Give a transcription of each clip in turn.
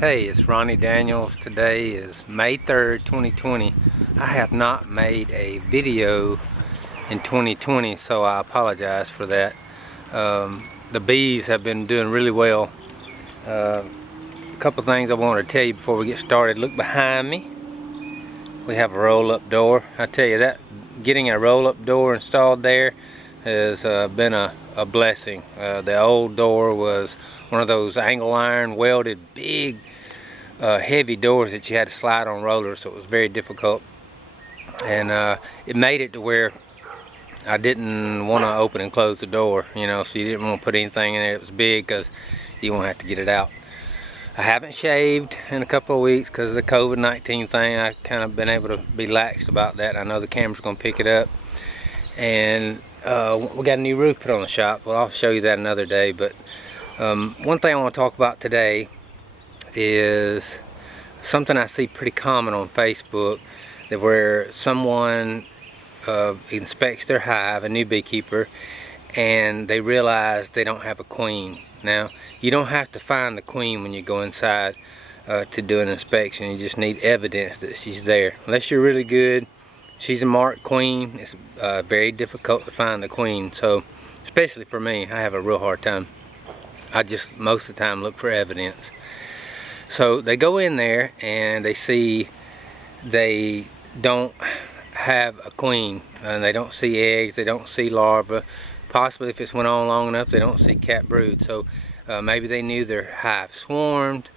Hey, it's Ronnie Daniels. Today is May 3rd, 2020. I have not made a video in 2020, so I apologize for that. The bees have been doing really well. A couple things I want to tell you before we get started. Look behind me. We have a roll-up door. I tell you that getting a roll-up door installed there has been a blessing. The old door was one of those angle iron welded big heavy doors that you had to slide on rollers, so it was very difficult, and it made it to where I didn't want to open and close the door, so you didn't want to put anything in there that was big because you won't have to get it out. I haven't shaved in a couple of weeks because of the COVID-19 thing. I kind of been able to be lax about that. I know the camera's going to pick it up, and we got a new roof put on the shop. Well, I'll show you that another day, but one thing I want to talk about today is something I see pretty common on Facebook, that where someone inspects their hive, a new beekeeper, and they realize they don't have a queen. Now, you don't have to find the queen when you go inside to do an inspection. You just need evidence that she's there. Unless you're really good, she's a marked queen. It's very difficult to find the queen. So, especially for me, I have a real hard time. I just most of the time look for evidence. So they go in there and they see they don't have a queen, and they don't see eggs, they don't see larvae. Possibly if it's went on long enough, they don't see cat brood. So maybe they knew their hive swarmed,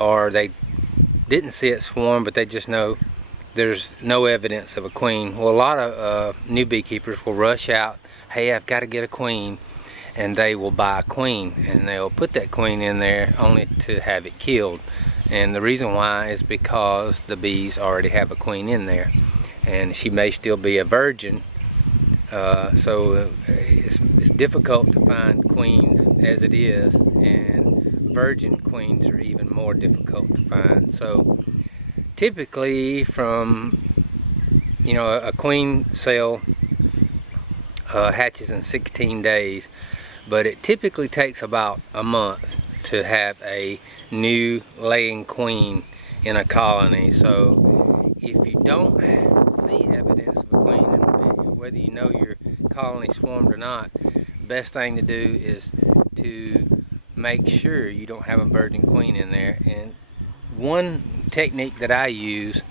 or they didn't see it swarm, but they just know there's no evidence of a queen. Well, a lot of new beekeepers will rush out, hey, I've got to get a queen, and they will buy a queen, and they'll put that queen in there only to have it killed. And the reason why is because the bees already have a queen in there, and she may still be a virgin. So it's difficult to find queens as it is, and virgin queens are even more difficult to find. So typically from, a queen cell hatches in 16 days, but it typically takes about a month to have a new laying queen in a colony. So if you don't see evidence of a queen, and whether you know your colony swarmed or not, the best thing to do is to make sure you don't have a virgin queen in there. And one technique that I use,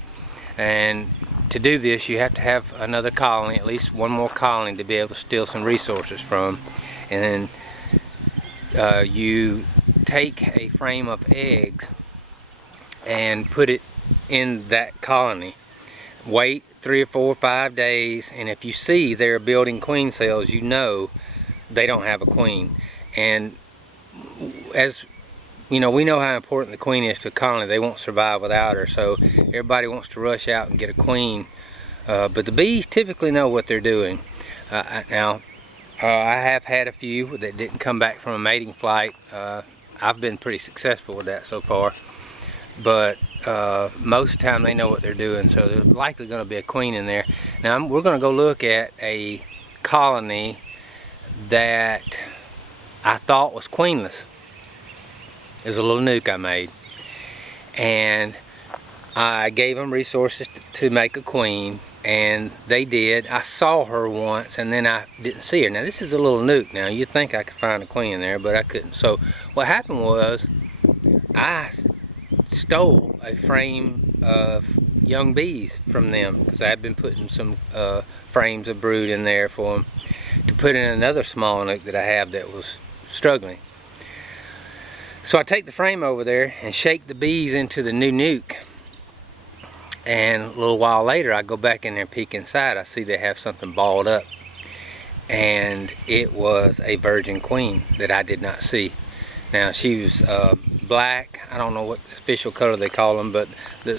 and to do this you have to have another colony, at least one more colony, to be able to steal some resources from. And then you take a frame of eggs and put it in that colony. Wait 3 or 4 or 5 days, and if you see they're building queen cells, you know they don't have a queen. And as we know how important the queen is to a colony. They won't survive without her, so everybody wants to rush out and get a queen. But the bees typically know what they're doing. Now, I have had a few that didn't come back from a mating flight. I've been pretty successful with that so far. But most of the time they know what they're doing, so there's likely going to be a queen in there. Now we're going to go look at a colony that I thought was queenless. It was a little nuke I made, and I gave them resources to make a queen, and they did. I saw her once, and then I didn't see her. Now this is a little nuke. Now you'd think I could find a queen in there, but I couldn't. So what happened was I stole a frame of young bees from them, because I had been putting some frames of brood in there for them to put in another small nuke that I have that was struggling. So I take the frame over there and shake the bees into the new nuke, and a little while later I go back in there and peek inside. I see they have something balled up, and it was a virgin queen that I did not see. Now she was black. I don't know what official color they call them, but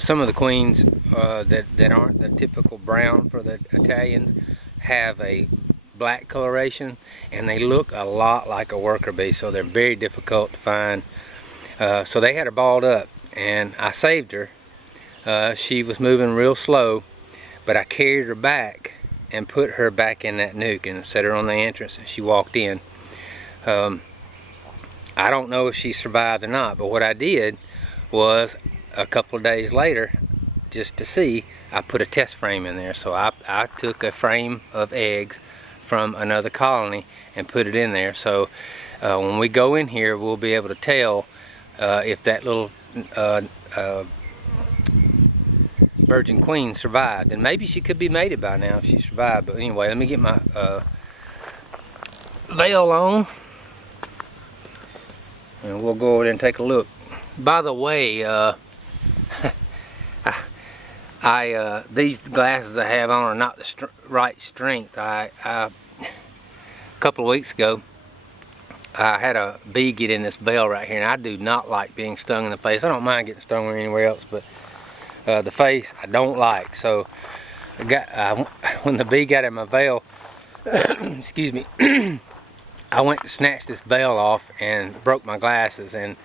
some of the queens that aren't the typical brown for the Italians have a black coloration, and they look a lot like a worker bee, so they're very difficult to find. So they had her balled up, and I saved her. She was moving real slow, but I carried her back and put her back in that nuke and set her on the entrance, and she walked in. I don't know if she survived or not, but what I did was a couple of days later, just to see, I put a test frame in there. So I took a frame of eggs from another colony and put it in there. So when we go in here, we'll be able to tell if that little virgin queen survived. And maybe she could be mated by now if she survived. But anyway, let me get my veil on, and we'll go over there and take a look. By the way, these glasses I have on are not the right strength. A couple of weeks ago, I had a bee get in this veil right here, and I do not like being stung in the face. I don't mind getting stung anywhere else, but the face I don't like. So when the bee got in my veil, excuse me, I went to snatch this veil off and broke my glasses. And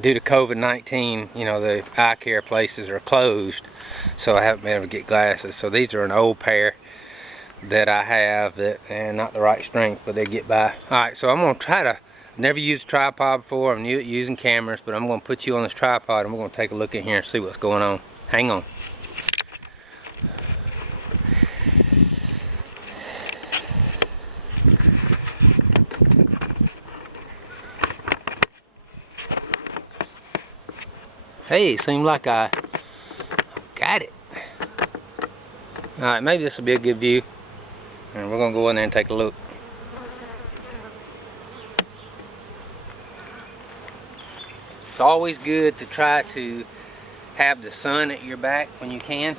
due to COVID-19, you know, the eye care places are closed, so I haven't been able to get glasses. So these are an old pair that I have that, and not the right strength, but they get by. Alright, so I'm going to try to, never used a tripod before, I'm using cameras, but I'm going to put you on this tripod and we're going to take a look in here and see what's going on. Hang on. Hey, seemed like I got it. Alright, maybe this will be a good view. And we're going to go in there and take a look. It's always good to try to have the sun at your back when you can.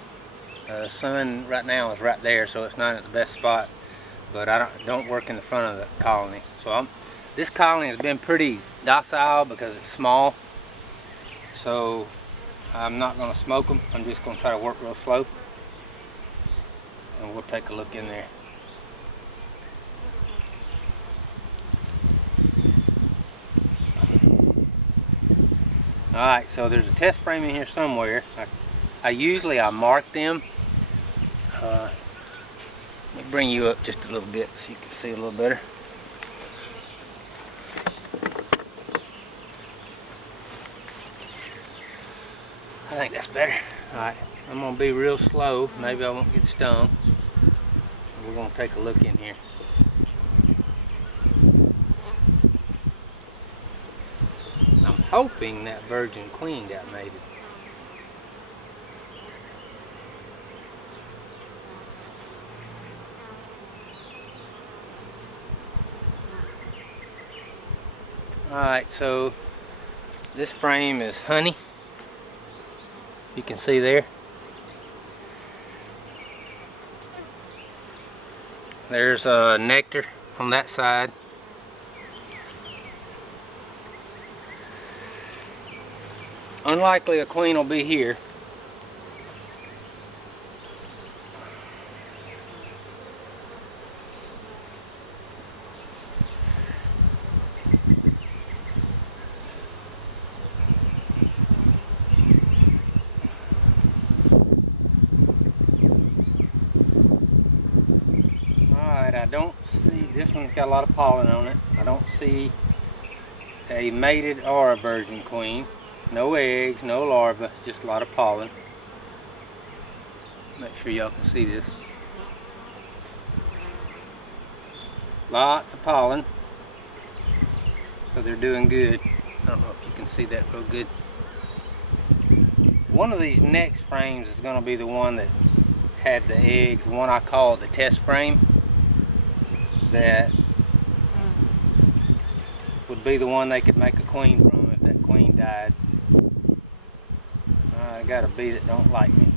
The sun right now is right there, so it's not at the best spot. But I don't work in the front of the colony. So this colony has been pretty docile because it's small. So I'm not going to smoke them. I'm just going to try to work real slow. And we'll take a look in there. Alright, so there's a test frame in here somewhere. I usually mark them. Let me bring you up just a little bit so you can see a little better. I think that's better. Alright, I'm going to be real slow. Maybe I won't get stung. We're going to take a look in here. I'm hoping that virgin queen got mated. Alright, so this frame is honey. You can see there. There's nectar on that side. Unlikely a queen will be here. Alright, I don't see, this one's got a lot of pollen on it. I don't see a mated or a virgin queen. No eggs, no larvae, just a lot of pollen. Make sure y'all can see this. Lots of pollen. So they're doing good. I don't know if you can see that real good. One of these next frames is going to be the one that had the eggs, the one I call the test frame. That would be the one they could make a queen from if that queen died. I got a bee that don't like me.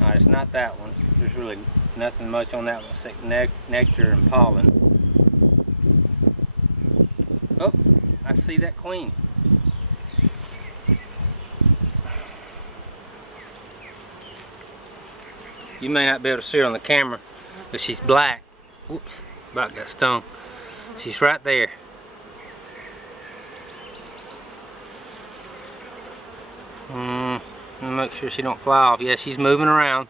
Alright, it's not that one. There's really nothing much on that one except nectar and pollen. Oh, I see that queen. You may not be able to see her on the camera, but she's black. Whoops, about got stung. She's right there. I'll make sure she don't fly off. Yeah, she's moving around.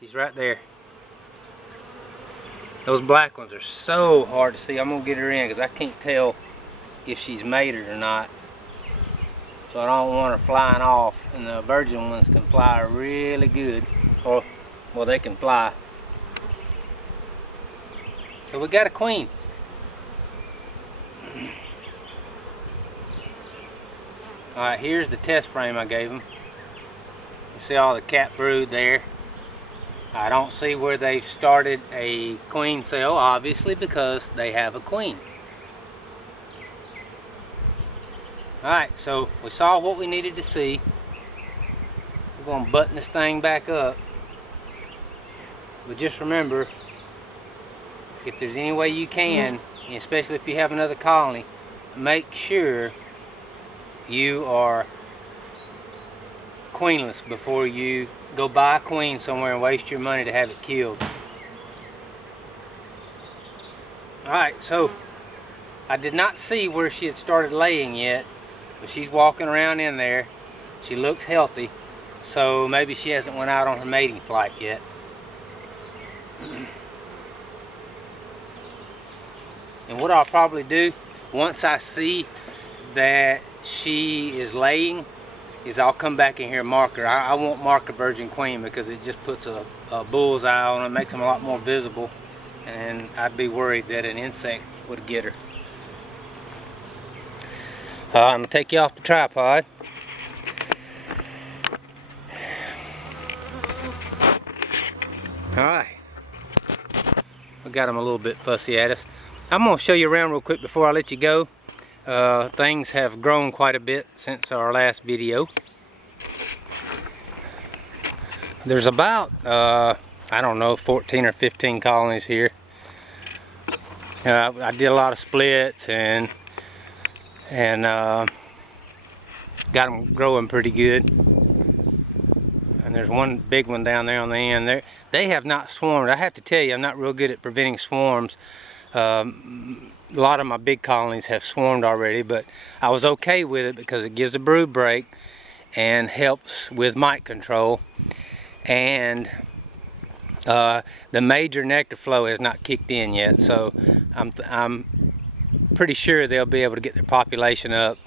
She's right there. Those black ones are so hard to see. I'm gonna get her in because I can't tell if she's mated or not. So I don't want her flying off. And the virgin ones can fly really good. Or, well, they can fly. So we got a queen. Alright, here's the test frame I gave them. You see all the cat brood there. I don't see where they've started a queen cell, obviously, because they have a queen. Alright, so we saw what we needed to see. We're going to button this thing back up. But just remember, if there's any way you can, especially if you have another colony, make sure you are queenless before you go buy a queen somewhere and waste your money to have it killed. Alright, so I did not see where she had started laying yet, but she's walking around in there. She looks healthy, so maybe she hasn't went out on her mating flight yet. And what I'll probably do once I see that she is laying is I'll come back in here and mark her. I won't mark a virgin queen because it just puts a bullseye on it, makes them a lot more visible, and I'd be worried that an insect would get her. I'm going to take you off the tripod. Alright. We got them a little bit fussy at us. I'm going to show you around real quick before I let you go. Things have grown quite a bit since our last video. There's about, I don't know, 14 or 15 colonies here. I did a lot of splits and got them growing pretty good. And there's one big one down there on the end. They have not swarmed. I have to tell you, I'm not real good at preventing swarms. A lot of my big colonies have swarmed already, but I was okay with it because it gives a brood break and helps with mite control. And the major nectar flow has not kicked in yet, so I'm pretty sure they'll be able to get their population up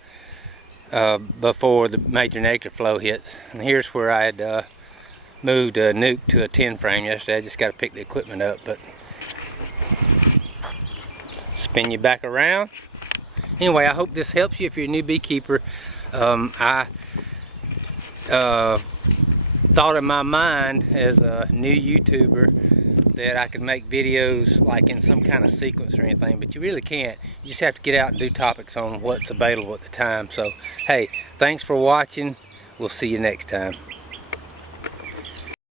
before the major nectar flow hits. And here's where I had moved a nuke to a 10 frame yesterday. I just got to pick the equipment up, but spin you back around. Anyway, I hope this helps you if you're a new beekeeper. I thought in my mind as a new YouTuber that I could make videos like in some kind of sequence or anything, but you really can't. You just have to get out and do topics on what's available at the time. So, hey, thanks for watching. We'll see you next time.